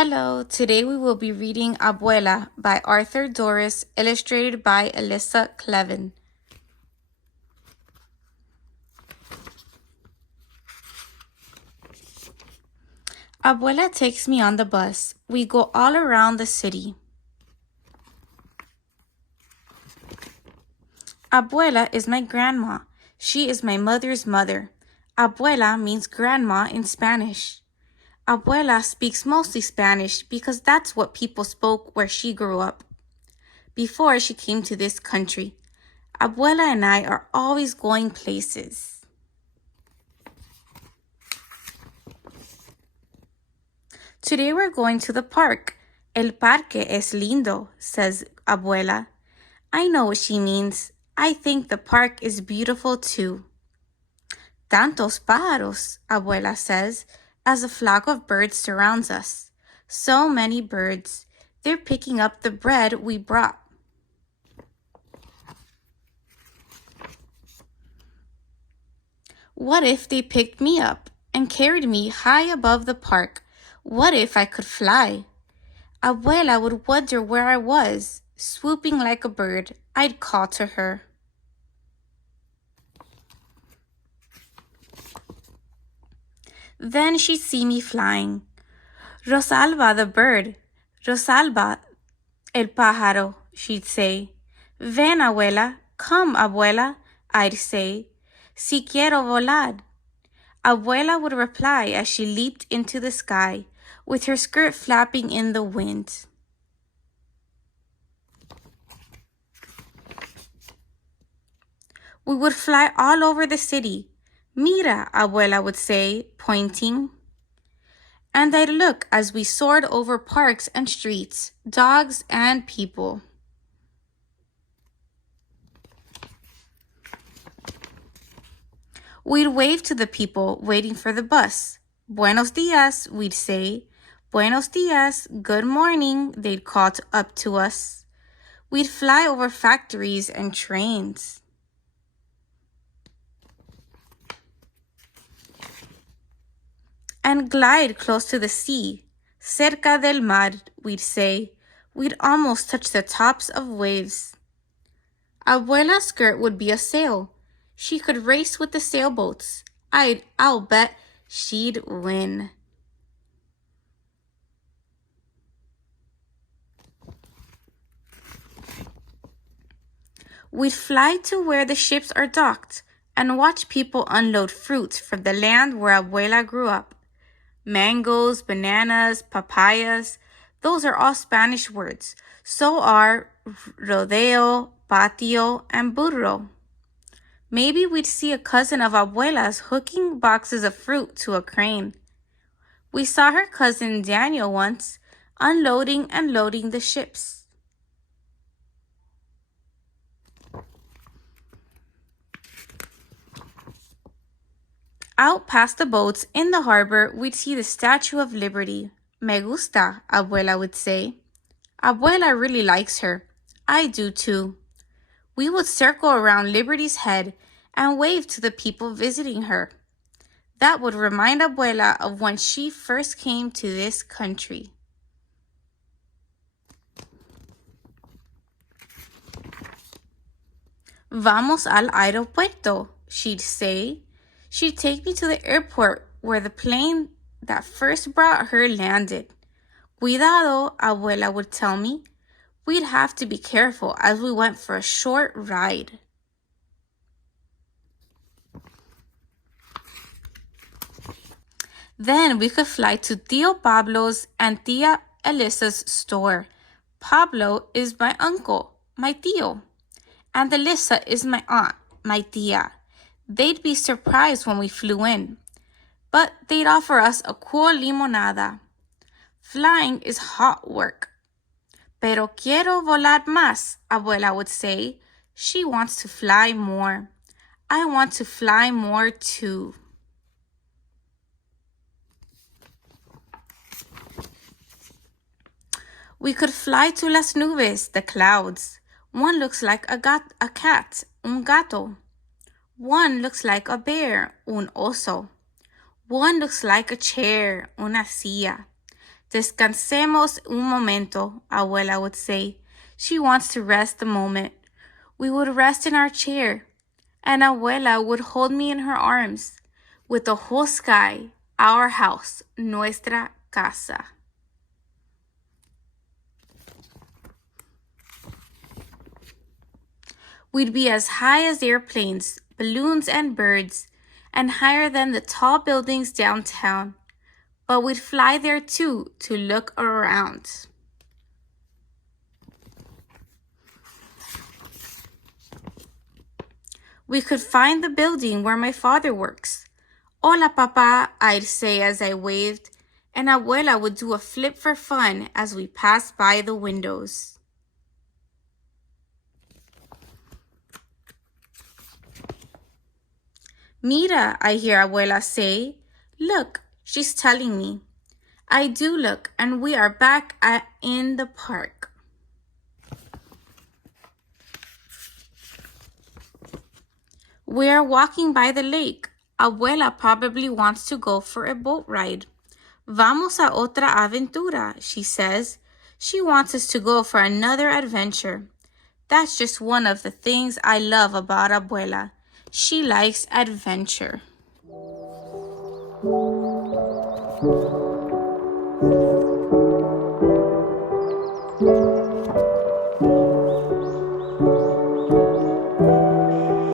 Hello, today we will be reading Abuela by Arthur Dorros, illustrated by Alyssa Clevin. Abuela takes me on the bus. We go all around the city. Abuela is my grandma. She is my mother's mother. Abuela means grandma in Spanish. Abuela speaks mostly Spanish because that's what people spoke where she grew up. Before she came to this country, Abuela and I are always going places. Today we're going to the park. El parque es lindo, says Abuela. I know what she means. I think the park is beautiful too. Tantos pájaros, Abuela says, as a flock of birds surrounds us. So many birds. They're picking up the bread we brought. What if they picked me up and carried me high above the park? What if I could fly? Abuela would wonder where I was. Swooping like a bird, I'd call to her. Then she'd see me flying. Rosalba the bird, Rosalba el pájaro, she'd say. Ven, abuela, come, abuela, I'd say. Si quiero volar. Abuela would reply as she leaped into the sky, with her skirt flapping in the wind. We would fly all over the city. Mira, Abuela would say, pointing. And I'd look as we soared over parks and streets, dogs and people. We'd wave to the people waiting for the bus. Buenos dias, we'd say. Buenos dias, good morning, they'd call up to us. We'd fly over factories and trains. And glide close to the sea. Cerca del mar, we'd say. We'd almost touch the tops of waves. Abuela's skirt would be a sail. She could race with the sailboats. I'll bet she'd win. We'd fly to where the ships are docked and watch people unload fruits from the land where Abuela grew up. Mangoes, bananas, papayas, those are all Spanish words. So are rodeo, patio, and burro. Maybe we'd see a cousin of Abuela's hooking boxes of fruit to a crane. We saw her cousin Daniel once unloading and loading the ships. Out past the boats in the harbor, we'd see the Statue of Liberty. Me gusta, Abuela would say. Abuela really likes her. I do too. We would circle around Liberty's head and wave to the people visiting her. That would remind Abuela of when she first came to this country. Vamos al aeropuerto, she'd say. She'd take me to the airport where the plane that first brought her landed. Cuidado, Abuela would tell me. We'd have to be careful as we went for a short ride. Then we could fly to Tío Pablo's and Tía Elisa's store. Pablo is my uncle, my tío, and Elisa is my aunt, my tía. They'd be surprised when we flew in, but they'd offer us a cool limonada. Flying is hot work. Pero quiero volar más, Abuela would say. She wants to fly more. I want to fly more too. We could fly to las nubes, the clouds. One looks like a cat, un gato. One looks like a bear, un oso. One looks like a chair, una silla. Descansemos un momento, Abuela would say. She wants to rest a moment. We would rest in our chair, and Abuela would hold me in her arms, with the whole sky, our house, nuestra casa. We'd be as high as airplanes, balloons, and birds, and higher than the tall buildings downtown. But we'd fly there too to look around. We could find the building where my father works. Hola, Papa, I'd say as I waved, and Abuela would do a flip for fun as we passed by the windows. Mira, I hear Abuela say. Look, she's telling me. I do look, and we are back in the park. We are walking by the lake. Abuela probably wants to go for a boat ride. Vamos a otra aventura, she says. She wants us to go for another adventure. That's just one of the things I love about Abuela. She likes adventure.